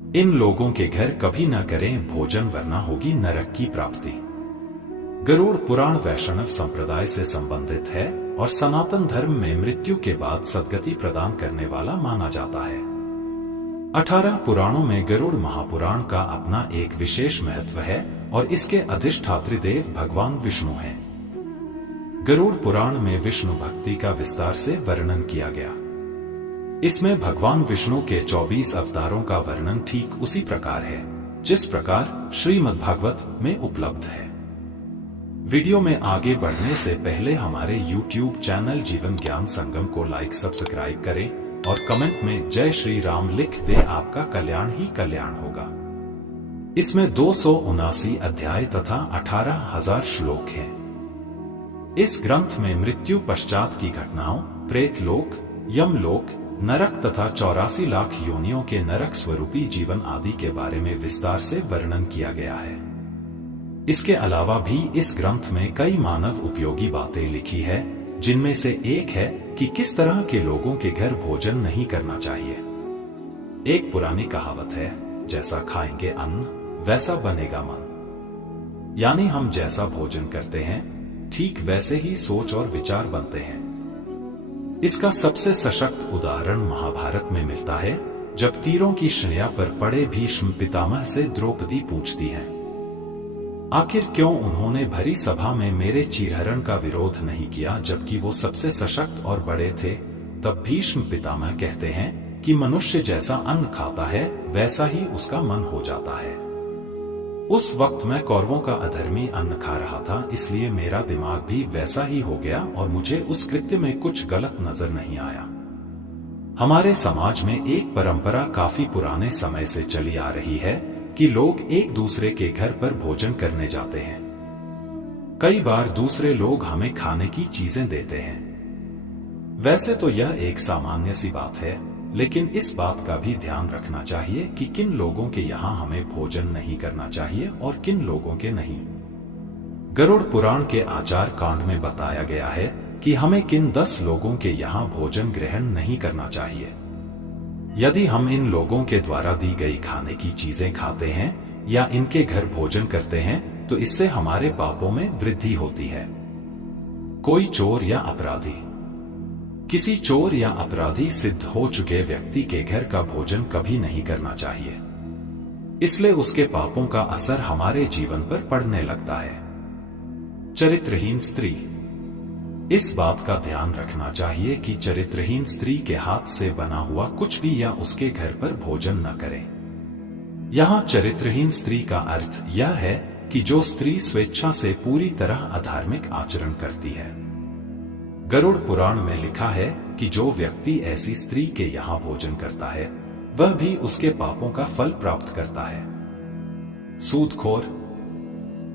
इन लोगों के घर कभी न करें भोजन वरना होगी नरक की प्राप्ति। गरुड़ पुराण वैष्णव संप्रदाय से संबंधित है और सनातन धर्म में मृत्यु के बाद सद्गति प्रदान करने वाला माना जाता है। 18 पुराणों में गरुड़ महापुराण का अपना एक विशेष महत्व है और इसके अधिष्ठात्री देव भगवान विष्णु हैं। गरुड़ पुराण में विष्णु भक्ति का विस्तार से वर्णन किया गया। इसमें भगवान विष्णु के 24 अवतारों का वर्णन ठीक उसी प्रकार है जिस प्रकार श्रीमद् भागवत में उपलब्ध है। वीडियो में आगे बढ़ने से पहले हमारे YouTube चैनल जीवन ज्ञान संगम को लाइक सब्सक्राइब करें और कमेंट में जय श्री राम लिख दे, आपका कल्याण ही कल्याण होगा। इसमें 279 अध्याय तथा 18,000 श्लोक हैं। इस ग्रंथ में मृत्यु पश्चात की घटनाओं, प्रेतलोक, यमलोक, नरक तथा 84 लाख योनियों के नरक स्वरूपी जीवन आदि के बारे में विस्तार से वर्णन किया गया है। इसके अलावा भी इस ग्रंथ में कई मानव उपयोगी बातें लिखी है, जिनमें से एक है कि किस तरह के लोगों के घर भोजन नहीं करना चाहिए। एक पुरानी कहावत है, जैसा खाएंगे अन्न वैसा बनेगा मन। यानी हम जैसा भोजन करते हैं ठीक वैसे ही सोच और विचार बनते हैं। इसका सबसे सशक्त उदाहरण महाभारत में मिलता है, जब तीरों की शैया पर पड़े भीष्म पितामह से द्रौपदी पूछती हैं, आखिर क्यों उन्होंने भरी सभा में मेरे चीरहरण का विरोध नहीं किया जबकि वो सबसे सशक्त और बड़े थे। तब भीष्म पितामह कहते हैं कि मनुष्य जैसा अन्न खाता है वैसा ही उसका मन हो जाता है। उस वक्त मैं कौरवों का अधर्मी अन्न खा रहा था, इसलिए मेरा दिमाग भी वैसा ही हो गया और मुझे उस कृत्य में कुछ गलत नजर नहीं आया। हमारे समाज में एक परंपरा काफी पुराने समय से चली आ रही है कि लोग एक दूसरे के घर पर भोजन करने जाते हैं। कई बार दूसरे लोग हमें खाने की चीजें देते हैं। वैसे तो यह एक सामान्य सी बात है, लेकिन इस बात का भी ध्यान रखना चाहिए कि किन लोगों के यहाँ हमें भोजन नहीं करना चाहिए और किन लोगों के नहीं। गरुड़ पुराण के आचार कांड में बताया गया है कि हमें किन 10 लोगों के यहाँ भोजन ग्रहण नहीं करना चाहिए। यदि हम इन लोगों के द्वारा दी गई खाने की चीजें खाते हैं या इनके घर भोजन करते हैं तो इससे हमारे पापों में वृद्धि होती है। कोई चोर या अपराधी, किसी चोर या अपराधी सिद्ध हो चुके व्यक्ति के घर का भोजन कभी नहीं करना चाहिए, इसलिए उसके पापों का असर हमारे जीवन पर पड़ने लगता है। चरित्रहीन स्त्री, इस बात का ध्यान रखना चाहिए कि चरित्रहीन स्त्री के हाथ से बना हुआ कुछ भी या उसके घर पर भोजन न करें। यहाँ चरित्रहीन स्त्री का अर्थ यह है कि जो स्त्री स्वेच्छा से पूरी तरह अधार्मिक आचरण करती है। गरुड़ पुराण में लिखा है कि जो व्यक्ति ऐसी स्त्री के यहाँ भोजन करता है वह भी उसके पापों का फल प्राप्त करता है। सूदखोर,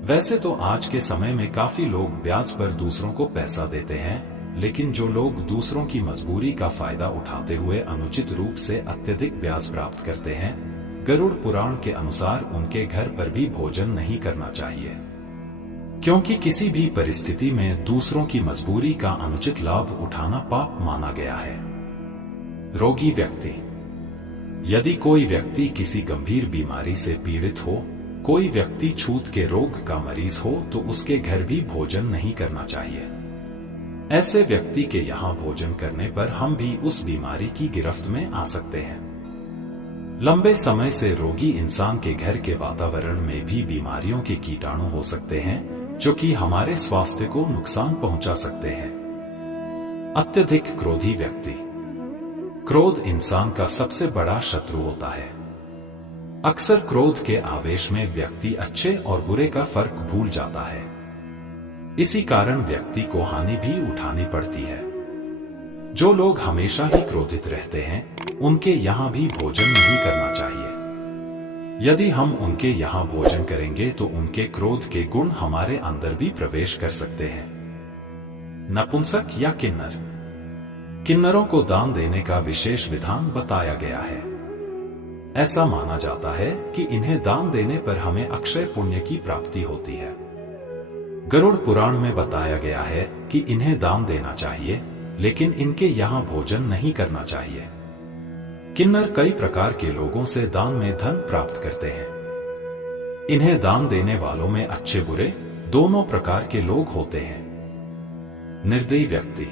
वैसे तो आज के समय में काफी लोग ब्याज पर दूसरों को पैसा देते हैं, लेकिन जो लोग दूसरों की मजबूरी का फायदा उठाते हुए अनुचित रूप से अत्यधिक ब्याज प्राप्त करते हैं, गरुड़ पुराण के अनुसार उनके घर पर भी भोजन नहीं करना चाहिए, क्योंकि किसी भी परिस्थिति में दूसरों की मजबूरी का अनुचित लाभ उठाना पाप माना गया है। रोगी व्यक्ति, यदि कोई व्यक्ति किसी गंभीर बीमारी से पीड़ित हो, कोई व्यक्ति छूत के रोग का मरीज हो तो उसके घर भी भोजन नहीं करना चाहिए। ऐसे व्यक्ति के यहाँ भोजन करने पर हम भी उस बीमारी की गिरफ्त में आ सकते हैं। लंबे समय से रोगी इंसान के घर के वातावरण में भी बीमारियों के कीटाणु हो सकते हैं जो कि हमारे स्वास्थ्य को नुकसान पहुंचा सकते हैं। अत्यधिक क्रोधी व्यक्ति, क्रोध इंसान का सबसे बड़ा शत्रु होता है। अक्सर क्रोध के आवेश में व्यक्ति अच्छे और बुरे का फर्क भूल जाता है। इसी कारण व्यक्ति को हानि भी उठानी पड़ती है। जो लोग हमेशा ही क्रोधित रहते हैं उनके यहाँ भी भोजन नहीं करना चाहिए। यदि हम उनके यहाँ भोजन करेंगे तो उनके क्रोध के गुण हमारे अंदर भी प्रवेश कर सकते हैं। नपुंसक या किन्नर, किन्नरों को दान देने का विशेष विधान बताया गया है। ऐसा माना जाता है कि इन्हें दान देने पर हमें अक्षय पुण्य की प्राप्ति होती है। गरुड़ पुराण में बताया गया है कि इन्हें दान देना चाहिए, लेकिन इनके यहाँ भोजन नहीं करना चाहिए। किन्नर कई प्रकार के लोगों से दान में धन प्राप्त करते हैं। इन्हें दान देने वालों में अच्छे बुरे दोनों प्रकार के लोग होते हैं। निर्दयी व्यक्ति।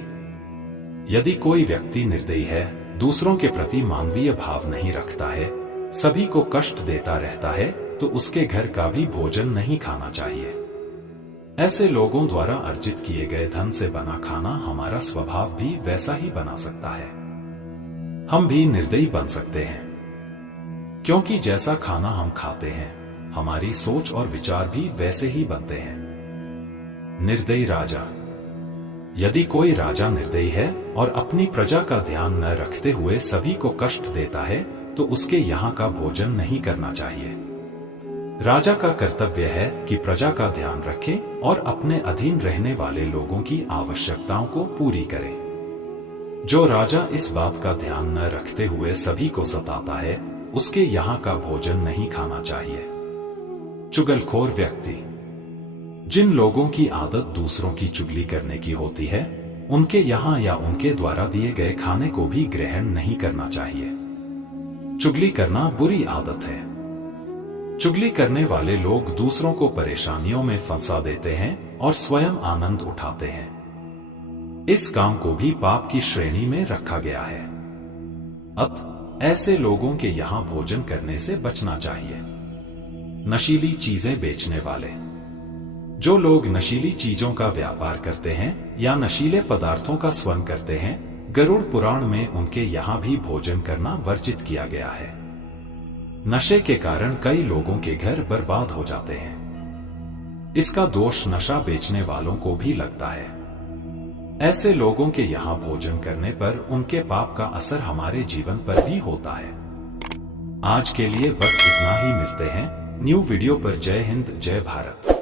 यदि कोई व्यक्ति निर्दयी है, दूसरों के प्रति मानवीय भाव नहीं रखता है, सभी को कष्ट देता रहता है, तो उसके घर का भी भोजन नहीं खाना चाहिए। ऐसे लोगों द्वारा अर्जित किए गए धन से बना खाना हमारा स्वभाव भी वैसा ही बना सकता है। हम भी निर्दयी बन सकते हैं, क्योंकि जैसा खाना हम खाते हैं, हमारी सोच और विचार भी वैसे ही बनते हैं। निर्दयी राजा। यदि कोई राजा निर्दयी है और अपनी प्रजा का ध्यान न रखते हुए सभी को कष्ट देता है, तो उसके यहाँ का भोजन नहीं करना चाहिए। राजा का कर्तव्य है कि प्रजा का ध्यान रखे और अपने अधीन रहने वाले लोगों की आवश्यकताओं को पूरी करे। जो राजा इस बात का ध्यान न रखते हुए सभी को सताता है, उसके यहाँ का भोजन नहीं खाना चाहिए। चुगलखोर व्यक्ति। जिन लोगों की आदत दूसरों की चुगली करने की होती है, उनके यहाँ या उनके द्वारा दिए गए खाने को भी ग्रहण नहीं करना चाहिए। चुगली करना बुरी आदत है। चुगली करने वाले लोग दूसरों को परेशानियों में फंसा देते हैं और स्वयं आनंद उठाते हैं। इस काम को भी पाप की श्रेणी में रखा गया है। अतः ऐसे लोगों के यहाँ भोजन करने से बचना चाहिए। नशीली चीजें बेचने वाले। जो लोग नशीली चीजों का व्यापार करते हैं या नशीले पदार्थों का सेवन करते हैं, गरुड़ पुराण में उनके यहाँ भी भोजन करना वर्जित किया गया है। नशे के कारण कई लोगों के घर बर्बाद हो जाते हैं। इसका दोष नशा बेचने वालों को भी लगता है। ऐसे लोगों के यहाँ भोजन करने पर उनके पाप का असर हमारे जीवन पर भी होता है। आज के लिए बस इतना ही। मिलते हैं न्यू वीडियो पर। जय हिंद, जय भारत।